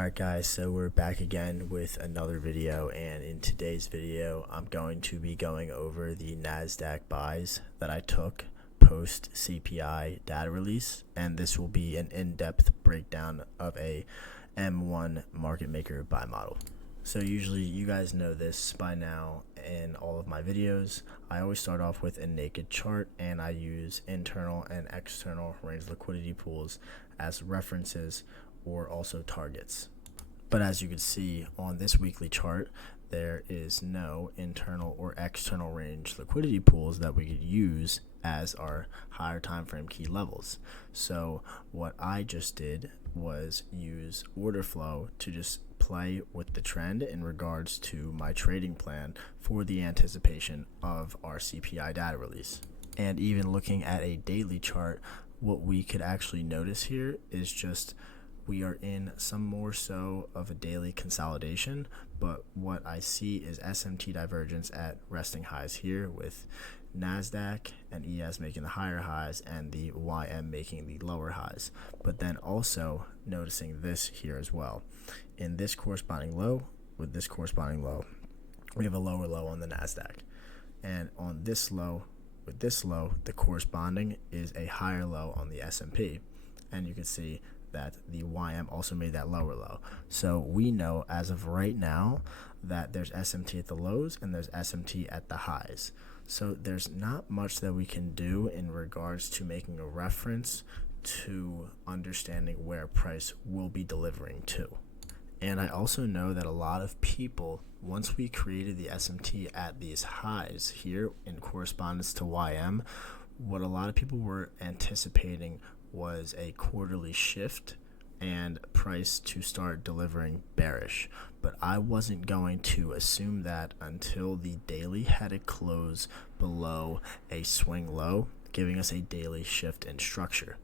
Alright guys, so we're back again with another video, and in today's video I'm going to be going over the NASDAQ buys that I took post CPI data release, and this will be an in-depth breakdown of a M1 market maker buy model. So usually you guys know this by now in all of my videos. I always start off with a naked chart, and I use internal and external range liquidity pools as references or also targets. But as you can see on this weekly chart, there is no internal or external range liquidity pools that we could use as our higher time frame key levels. So what I just did was use order flow to just play with the trend in regards to my trading plan for the anticipation of our CPI data release. And even looking at a daily chart, what we could actually notice here is just we are in some more so of a daily consolidation, but what I see is SMT divergence at resting highs here, with NASDAQ and ES making the higher highs and the YM making the lower highs. But then also noticing this here as well. In this corresponding low with this corresponding low, we have a lower low on the NASDAQ. And on this low with this low, the corresponding is a higher low on the S&P. And you can see that the YM also made that lower low. So we know as of right now that there's SMT at the lows and there's SMT at the highs. So there's not much that we can do in regards to making a reference to understanding where price will be delivering to. And I also know that a lot of people, once we created the SMT at these highs here in correspondence to YM, what a lot of people were anticipating was a quarterly shift and price to start delivering bearish. But I wasn't going to assume that until the daily had a close below a swing low, giving us a daily shift in structure.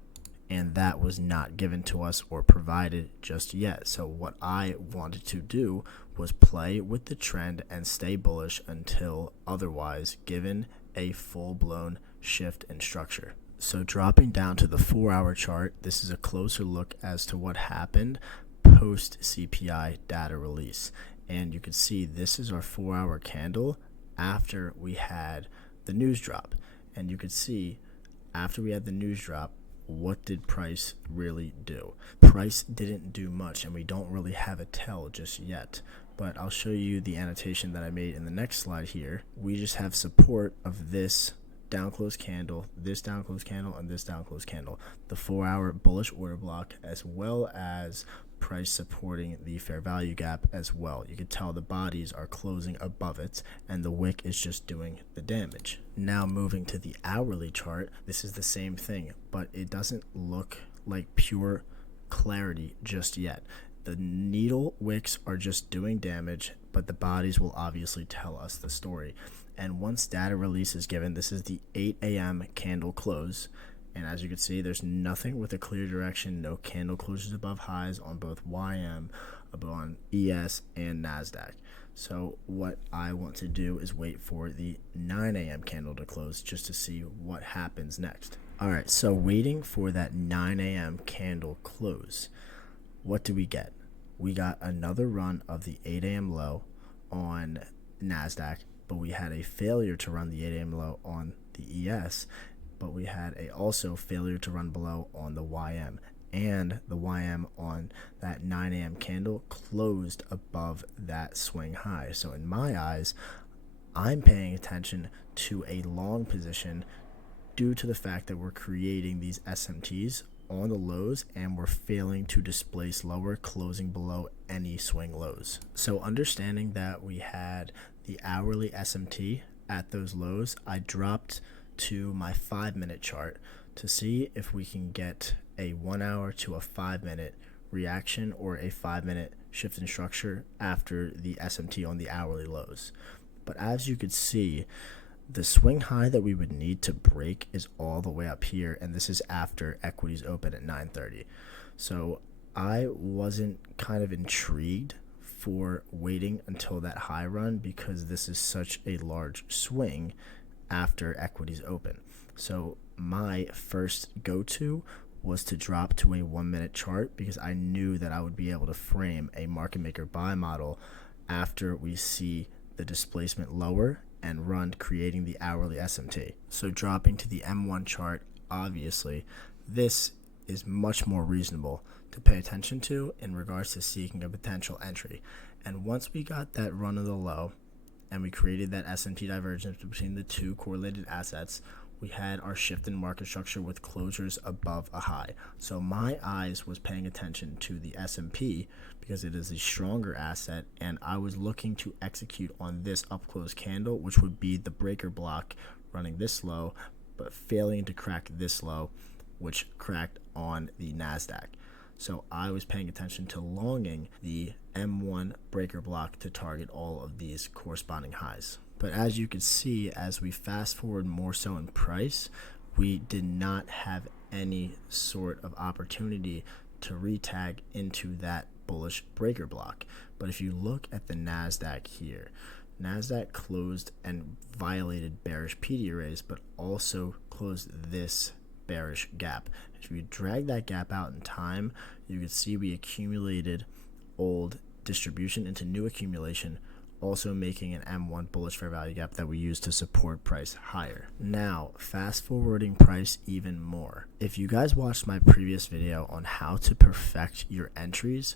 And that was not given to us or provided just yet. So what I wanted to do was play with the trend and stay bullish until otherwise given a full-blown shift in structure. So dropping down to the 4-hour chart, this is a closer look as to what happened post CPI data release. And you can see this is our 4-hour candle after we had the news drop. And you could see after we had the news drop, what did price really do? Price didn't do much, and we don't really have a tell just yet. But I'll show you the annotation that I made in the next slide here. We just have support of this down close candle, this down close candle, and this down close candle, the 4-hour bullish order block, as well as price supporting the fair value gap as well. You can tell the bodies are closing above it, and the wick is just doing the damage. Now moving to the hourly chart, this is the same thing, but it doesn't look like pure clarity just yet. The needle wicks are just doing damage, but the bodies will obviously tell us the story. And once data release is given, this is the 8 a.m. candle close. And as you can see, there's nothing with a clear direction, no candle closures above highs on both YM, on ES, and NASDAQ. So what I want to do is wait for the 9 a.m. candle to close just to see what happens next. All right, so waiting for that 9 a.m. candle close, what do we get? We got another run of the 8 a.m. low on NASDAQ, but we had a failure to run the 8 a.m. low on the ES, but we had a also failure to run below on the YM, and the YM on that 9 a.m. candle closed above that swing high. So in my eyes, I'm paying attention to a long position due to the fact that we're creating these SMTs on the lows and we're failing to displace lower, closing below any swing lows. So understanding that we had the hourly SMT at those lows, I dropped to my 5-minute chart to see if we can get a 1 hour to a 5-minute reaction or a 5-minute shift in structure after the SMT on the hourly lows. But as you could see, the swing high that we would need to break is all the way up here, and this is after equities open at 9:30. So I wasn't kind of intrigued for waiting until that high run because this is such a large swing after equities open. So my first go-to was to drop to a 1-minute chart because I knew that I would be able to frame a market maker buy model after we see the displacement lower and run creating the hourly SMT. So dropping to the M1 chart, obviously, this is much more reasonable to pay attention to in regards to seeking a potential entry. And once we got that run of the low and we created that SMT divergence between the two correlated assets, we had our shift in market structure with closures above a high. So my eyes was paying attention to the S&P because it is a stronger asset, and I was looking to execute on this up close candle, which would be the breaker block running this low, but failing to crack this low, which cracked on the NASDAQ. So I was paying attention to longing the M1 breaker block to target all of these corresponding highs. But as you can see, as we fast forward more so in price, we did not have any sort of opportunity to retag into that bullish breaker block. But if you look at the NASDAQ here, NASDAQ closed and violated bearish PD arrays, but also closed this bearish gap. If you drag that gap out in time, you can see we accumulated old distribution into new accumulation, also making an M1 bullish fair value gap that we use to support price higher. Now, fast forwarding price even more. If you guys watched my previous video on how to perfect your entries,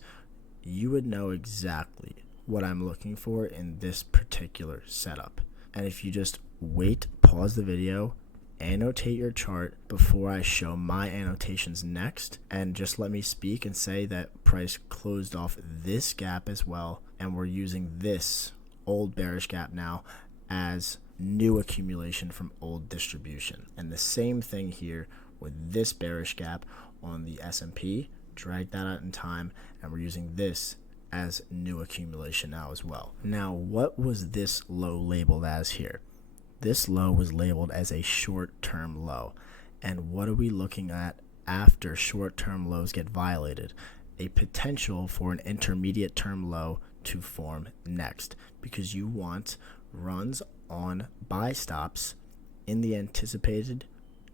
you would know exactly what I'm looking for in this particular setup. And if you just wait, pause the video, annotate your chart before I show my annotations next, and just let me speak and say that price closed off this gap as well, and we're using this old bearish gap now as new accumulation from old distribution. And the same thing here with this bearish gap on the S&P, drag that out in time, and we're using this as new accumulation now as well. Now, what was this low labeled as here? This low was labeled as a short-term low. And what are we looking at after short-term lows get violated? A potential for an intermediate term low to form next, because you want runs on buy stops in the anticipated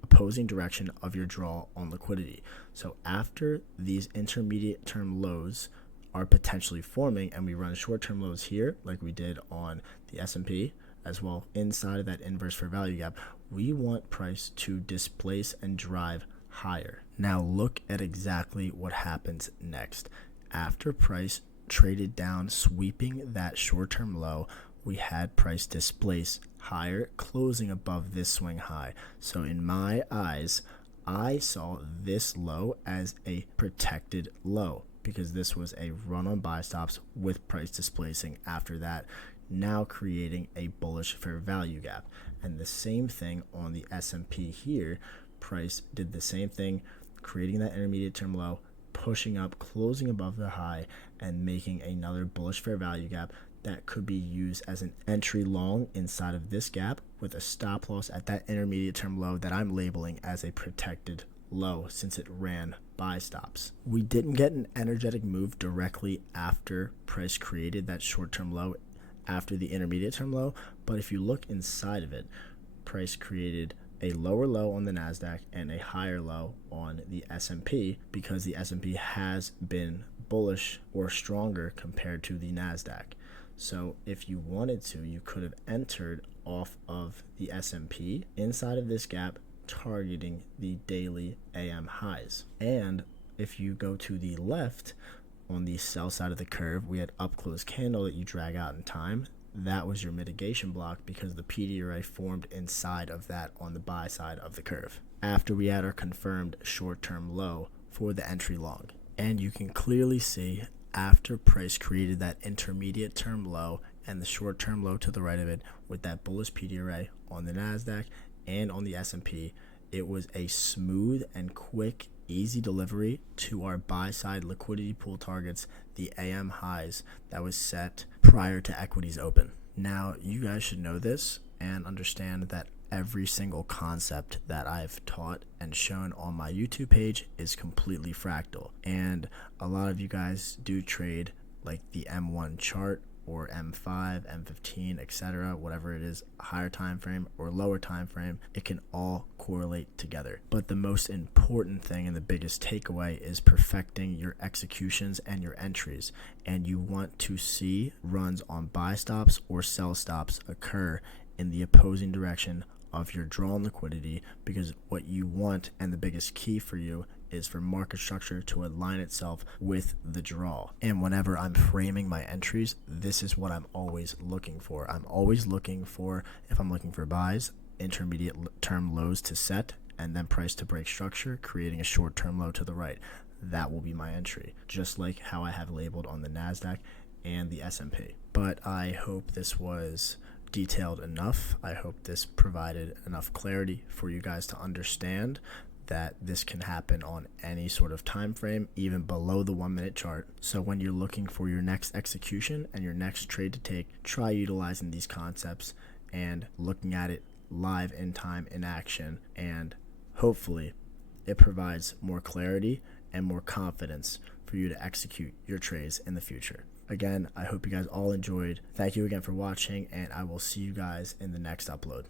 opposing direction of your draw on liquidity. So after these intermediate term lows are potentially forming and we run short-term lows here like we did on the S&P, as well inside of that inverse fair value gap, we want price to displace and drive higher. Now look at exactly what happens next. After price traded down, sweeping that short-term low, we had price displace higher, closing above this swing high. So in my eyes, I saw this low as a protected low because this was a run on buy stops with price displacing after that, now creating a bullish fair value gap. And the same thing on the S&P here, price did the same thing, creating that intermediate term low, pushing up, closing above the high, and making another bullish fair value gap that could be used as an entry long inside of this gap with a stop loss at that intermediate term low that I'm labeling as a protected low since it ran buy stops. We didn't get an energetic move directly after price created that short-term low after the intermediate term low, but if you look inside of it, price created a lower low on the NASDAQ and a higher low on the S&P because the S&P has been bullish or stronger compared to the NASDAQ. So if you wanted to, you could have entered off of the S&P inside of this gap, targeting the daily AM highs. And if you go to the left on the sell side of the curve, we had up close candle that you drag out in time. That was your mitigation block because the PD array formed inside of that on the buy side of the curve after we had our confirmed short-term low for the entry long. And you can clearly see after price created that intermediate term low and the short-term low to the right of it with that bullish PD array on the NASDAQ and on the S&P, it was a smooth and quick, easy delivery to our buy side liquidity pool targets, the AM highs that was set prior to equities open. Now, you guys should know this and understand that every single concept that I've taught and shown on my YouTube page is completely fractal. And a lot of you guys do trade like the M1 chart or M5, M15, etc., whatever it is, higher time frame or lower time frame. It can all correlate together. But the most important thing and the biggest takeaway is perfecting your executions and your entries. And you want to see runs on buy stops or sell stops occur in the opposing direction of your drawn liquidity, because what you want and the biggest key for you is for market structure to align itself with the draw. And whenever I'm framing my entries, this is what I'm always looking for. I'm always looking for, if I'm looking for buys, intermediate term lows to set, and then price to break structure, creating a short-term low to the right. That will be my entry, just like how I have labeled on the NASDAQ and the S&P. But I hope this was detailed enough. I hope this provided enough clarity for you guys to understand that this can happen on any sort of time frame, even below the 1 minute chart. So when you're looking for your next execution and your next trade to take, try utilizing these concepts and looking at it live in time in action, and hopefully it provides more clarity and more confidence for you to execute your trades in the future. Again, I hope you guys all enjoyed. Thank you again for watching, and I will see you guys in the next upload.